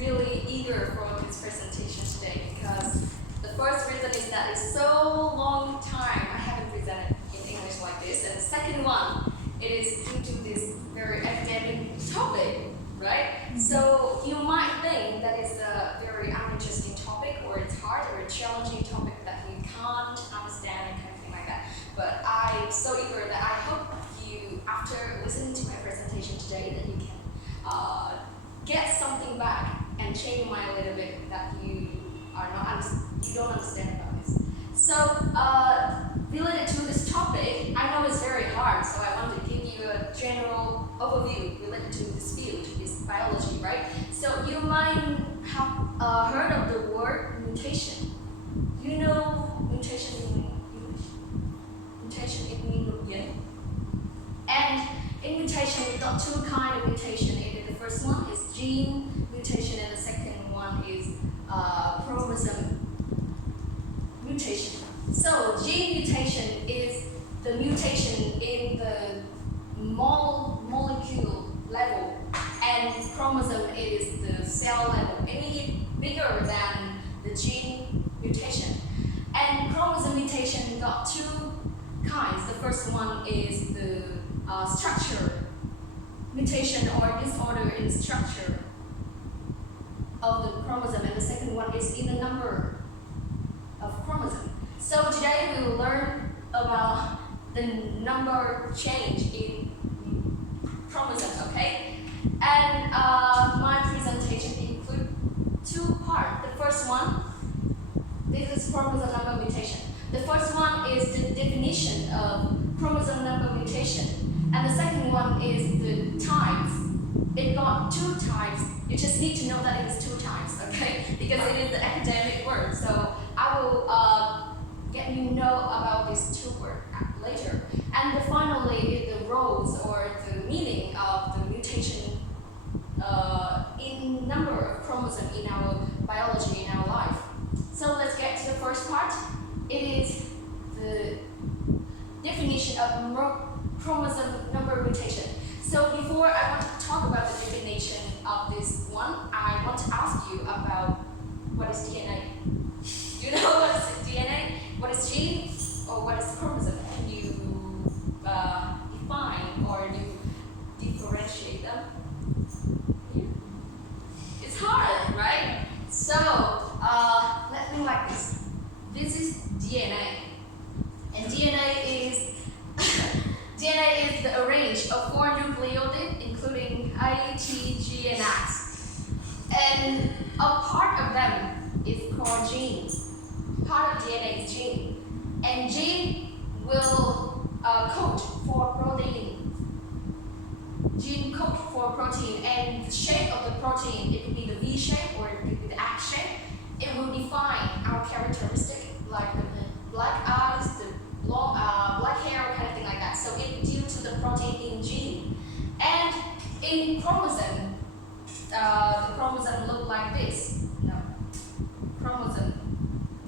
really eager for this presentation today because the first reason is that it's so long time I haven't presented in English like this, and the second one, it is due to this very academic topic, right? So you might think that it's a very uninteresting topic, or it's hard or a challenging topic that you can't understand and kind of thing like that. But I'm so eager that I hope you, after listening to my presentation today, that you can get something back and change your mind a little bit that you don't understand about this. So related to this topic, I know it's very hard, so I want to give you a general overview related to this field, is biology, right? So you might have heard of the word mutation. Do you know mutation in English? Mutation in English. And in mutation, we've got two kinds of mutation. The first one is gene mutation, and the second one is chromosome mutation. So gene mutation is the mutation in the molecule level, and chromosome is the cell level, meaning it's bigger than the gene mutation. And chromosome mutation got two kinds. The first one is the structure mutation or disorder in structure of the chromosome, and the second one is in the number of chromosome. So today we will learn about the number change in chromosomes, okay? And my presentation includes two parts. The first one, this is chromosome number mutation. The first one is the definition of chromosome number mutation, and the second one is the types. It got two types. You just need to know that it is two types, okay? Because it is the academic word. So I will get you know about these two words later. And finally is the roles or the meaning of the mutation in number of chromosomes in our biology, in our life. So let's get to the first part. It is the definition of chromosome number mutation. So before I want to talk about the definition of this one, I want to ask you about what is DNA. Do you know what is DNA? What is gene? Or what is chromosome? Can you define or differentiate them? Yeah. It's hard, right? So let's think like this. This is DNA, and DNA is DNA is the arrange of four nucleotides, including A, T, G, and X. And a part of them is called gene. Part of DNA is gene. And gene will code for protein. Gene code for protein, and the shape of the protein, it could be the V shape or it could be the X shape. It will define our characteristic, like the black eyes, the long, black hair, kind of thing like that. So it's due to the protein in gene. And in chromosome, the chromosome look like this. No, chromosome.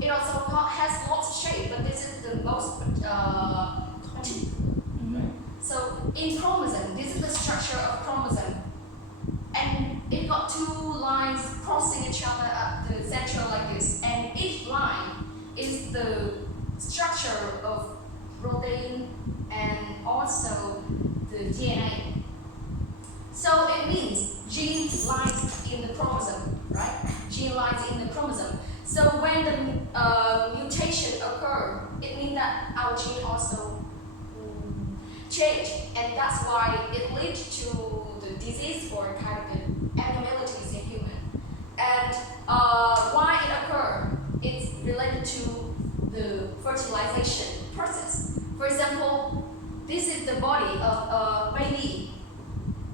It also has lots of shape, but this is the most particular. So in chromosome, this is the structure of chromosome, and it got two lines crossing each other at the center like this, and each line is the structure of protein and also the DNA. So it means gene lies in the chromosome, right? Gene lies in the chromosome. So when the mutation occurs, it means that our gene also change, and that's why it leads to the disease or kind of the abnormalities in human. And why it occurs, it's related to the fertilization process. For example, this is the body of a baby.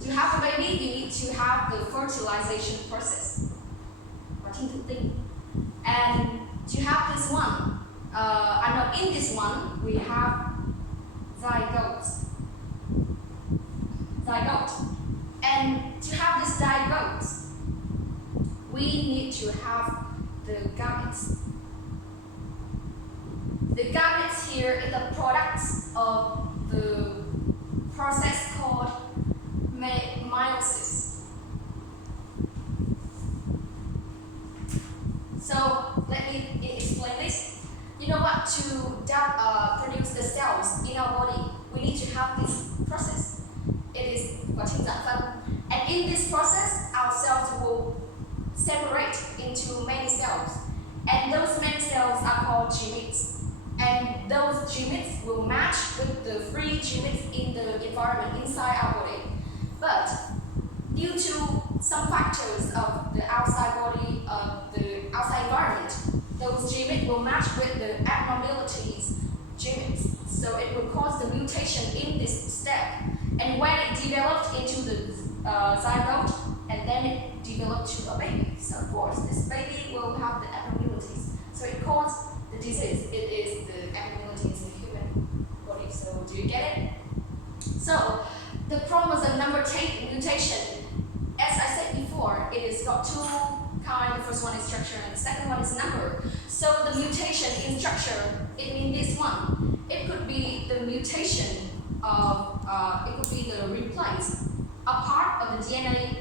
To have a baby, you need to have the fertilization process. And to have this one, I know in this one we have zygote. And to have this zygote, we need to have the gametes. The gametes here is the products of the process called meiosis. So let me explain this. You know what? To produce the cells in our body, we need to have this process. It is quá trình dạng phân. And in this process, our cells will separate into many cells. And those many cells are called gametes. And those gametes will match with the free gametes in the environment inside our body. But due to some factors of the outside body, of the outside environment, those gametes will match with the abnormalities gametes. So it will cause the mutation in this step. And when it developed into the zygote, and then it developed to a baby. So of course, this baby will have the abnormalities. So it causes the disease. It is the abnormalities in the human body. So do you get it? So the chromosome number 10 mutation, as I said before, it has got two kinds. The first one is structure and the second one is number. So the mutation in structure, it means this one. It could be the mutation of, it could be the replace a part of the DNA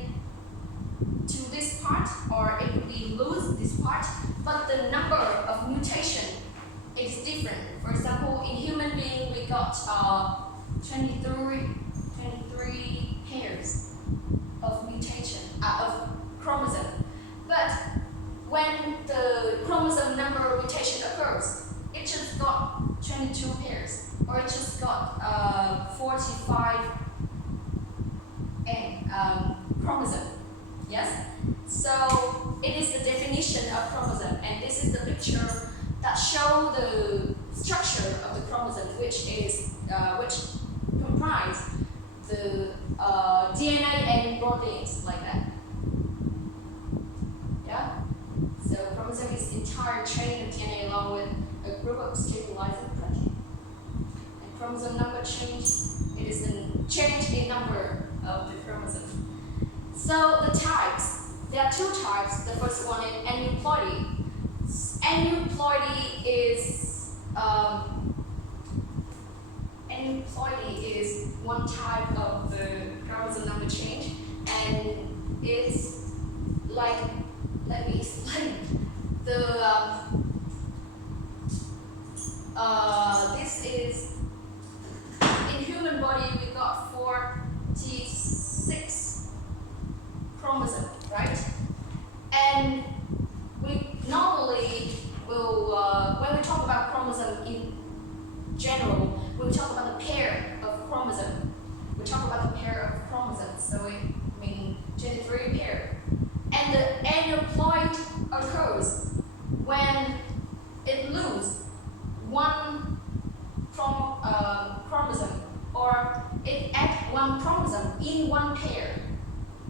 to this part, or it could be lose this part, but the number of mutation is different. For example, in human being, we got 23 pairs of mutation, of chromosome. But when the chromosome number mutation occurs, it just got 22 pairs, or it just got 45 chromosome. Yes? So it is the definition of chromosome, and this is the picture that shows the structure of the chromosome, which comprise the DNA and proteins like that. Yeah? So chromosome is entire chain of DNA along with a group of stabilizing protein. And chromosome number change, it is the change in number of the chromosome. So the types, there are two types. The first one is aneuploidy. Aneuploidy is one type of the chromosome number change, and it's like, let me explain. This is, in human body we got 46 chromosomes, right? And we normally will, when we talk about chromosome in general, we talk about the pair of chromosome. We talk about the pair of chromosomes, so it means 23 pair. And the aneuploid occurs when it loses one chromosome, or it adds one chromosome in one pair.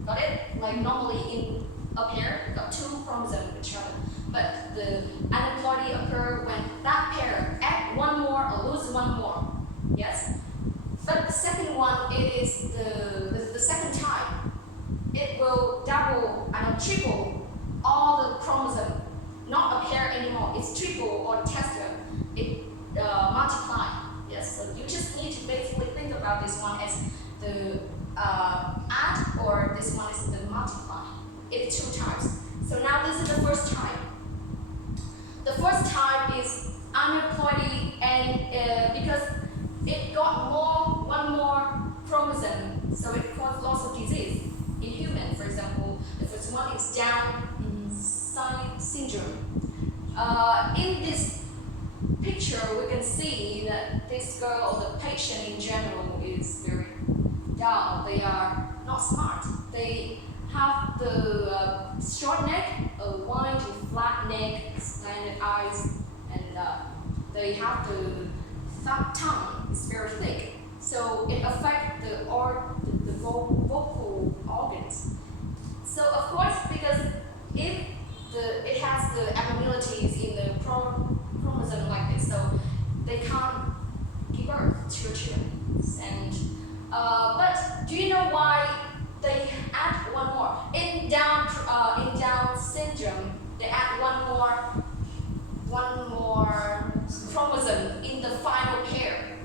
Got it? Like normally in a pair, you got two chromosomes with each other. But the aneuploidy occurs when that pair add one more or lose one more. Yes? But the second one, it is the second type. It will double and triple all the chromosomes. Not a pair anymore, it's triple or tetra. It multiply. Yes, so you just need to basically think about this one as the add, or this one is the multiply. It's two types. So now this is the first type. The first type is aneuploidy, and because it got one more chromosome, so it caused lots of disease in humans. For example, the first one is Down syndrome. In this picture, we can see that this girl, or the patient in general, is very dull. They are not smart. They have the short neck, a wide and flat neck, slanted eyes, and they have the tongue. It's very thick. So it affects the vocal organs. So of course, because if it has the abnormalities in the chromosome like this, so they can't give birth to a child. And but do you know why they add one more? In Down syndrome, they add one more chromosome in the final pair.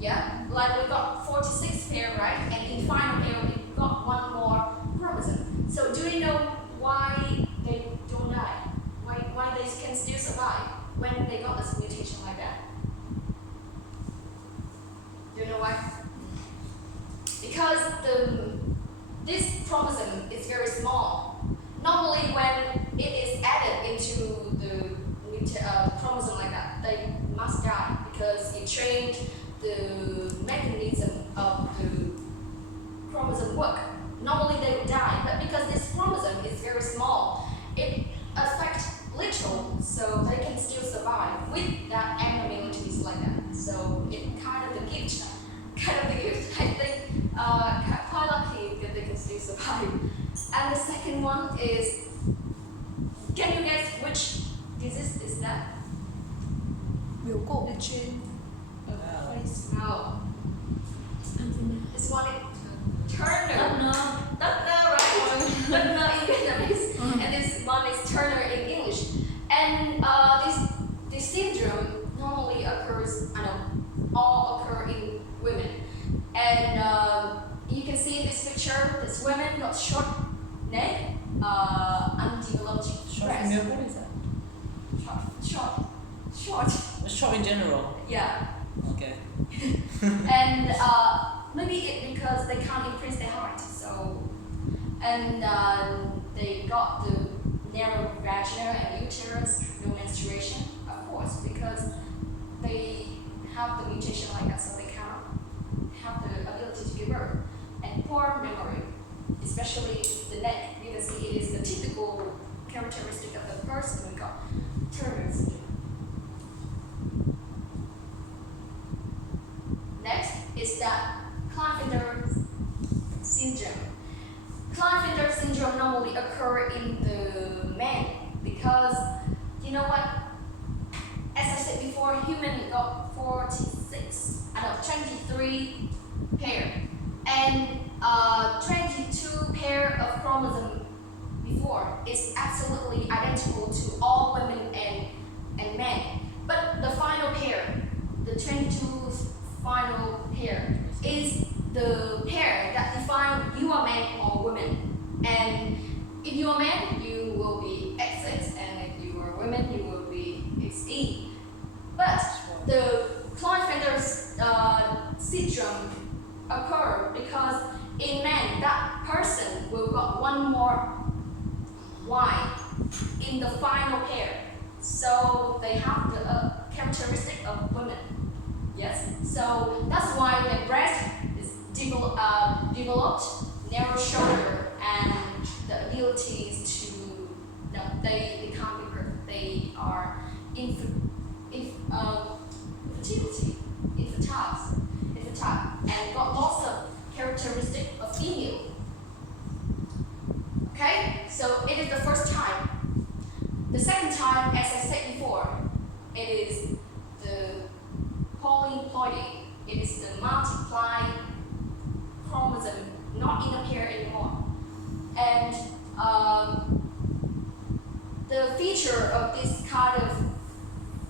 Yeah, like we got 46 pair, right? And in final pair we got one more chromosome. So do very small, it affects little, so they can still survive with that abnormalities like that. So it kind of the gift, I think, quite lucky that they can still survive. And the second one is, can you guess which disease is that? Mutation. No. It's one in Turner. No. Turner, right? Turner in Vietnamese, and this one is Turner in English. And this syndrome normally occurs, all occur in women. And you can see in this picture, this women got short neck, undeveloped breast. What is that? Short. Short in general. Yeah. Okay. And maybe it because they can't increase their height, so and they got the narrow vagina and uterus, no menstruation, of course, because they have the mutation like that, so they cannot have the ability to give birth. And poor memory, especially the neck. You can see it is the typical characteristic of the person who got Turner syndrome. Next is that Klinefelter syndrome. Klinefelter syndrome normally occur in the men because, you know what? As I said before, human got 23 pair, and 22 pair of chromosome before is absolutely identical to all women and men. But the final pair, the 22 final pair, is the pair that define you are man or woman. And if you are man, you will be XX, and if you are women, you will be XE. But the Klinefelter syndrome occur because in men, that person will got one more Y in the final pair. So they have the characteristic of women. Yes, so that's why the breast is developed, narrow shoulder, and the abilities to, they can't be birth. They are infantile, and got lots of characteristic of female. Okay, so it is the first time. The second time, as I said before, it is the polyploidy. It is the multiply chromosome, not in a pair anymore. And the feature of this kind of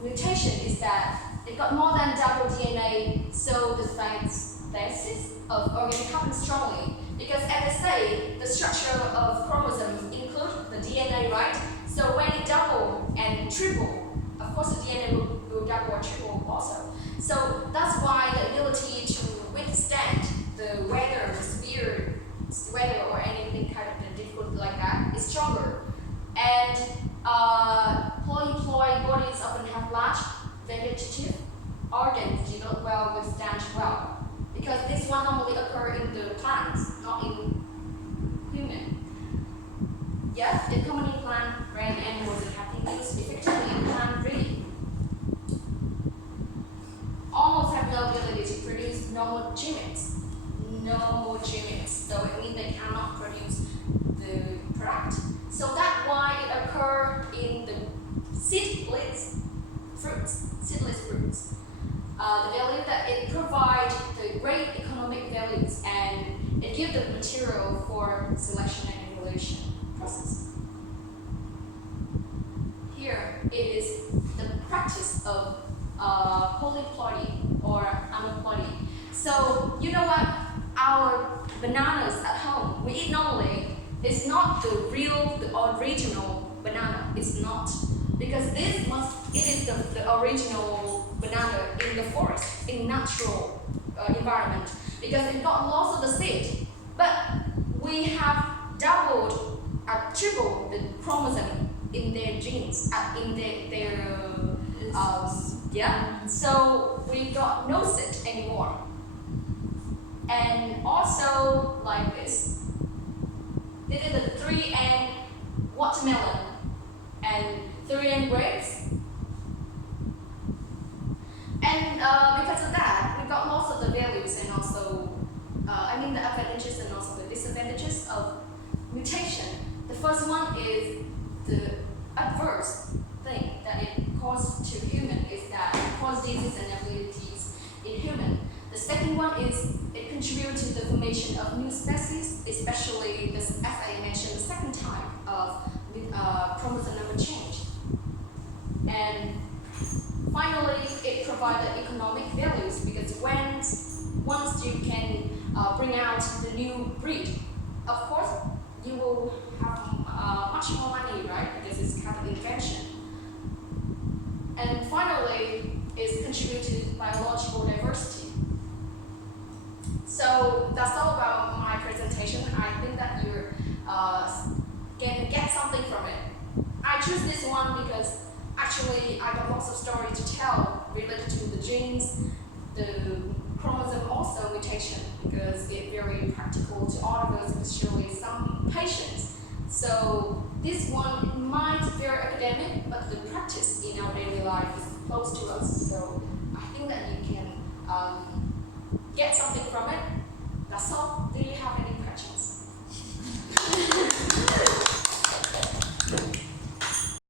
mutation is that it got more than double DNA, so the synthesis of organic happens strongly. Because as I say, the structure of chromosome includes the DNA, right? So when it double and triple, of course the DNA will double or triple also. So that's why the ability to withstand the weather, severe weather or anything kind of difficult like that is stronger. And polyploid bodies often have large vegetative organs develop well, withstand well. Because this one normally occur in the plants, not in human. Yes, it commonly in plant, brain animals and have been used effectively in plant breeding. Almost have no ability to produce normal gametes. So it means they cannot produce the product. So that's why it occurs in the seedless fruits. The value that it provides the great economic values, and it gives the material for selection and evolution process. Here it is the practice of polyploidy or aneuploidy. So you know what? Our bananas at home we eat normally is not the original banana. It's not, because it is the original banana in the forest, in natural environment, because it got lots of the seed. But we have doubled or tripled the chromosome in their genes, so we got no seed anymore. And also like this is the 3N watermelon, and durian grapes. And because of that, we got lots of the values and also, the advantages and also the disadvantages of mutation. The first one is the adverse thing that it causes to human is that it causes disease and abilities in human. The second one is it contributes to the formation of new species, especially this, as I mentioned, the second type of chromosome number change. And finally, it provides economic values because once you can bring out the new breed, of course, you will have much more money, right? Because it's kind of invention. And finally, it's contributed to biological diversity. So that's all about my presentation. I think that you're can get something from it. I choose this one because actually I got lots of stories to tell related to the genes, the chromosome also mutation because it's very practical to all of us, especially some patients. So this one might be very academic, but the practice in our daily life is close to us. So I think that you can get something from it. That's all.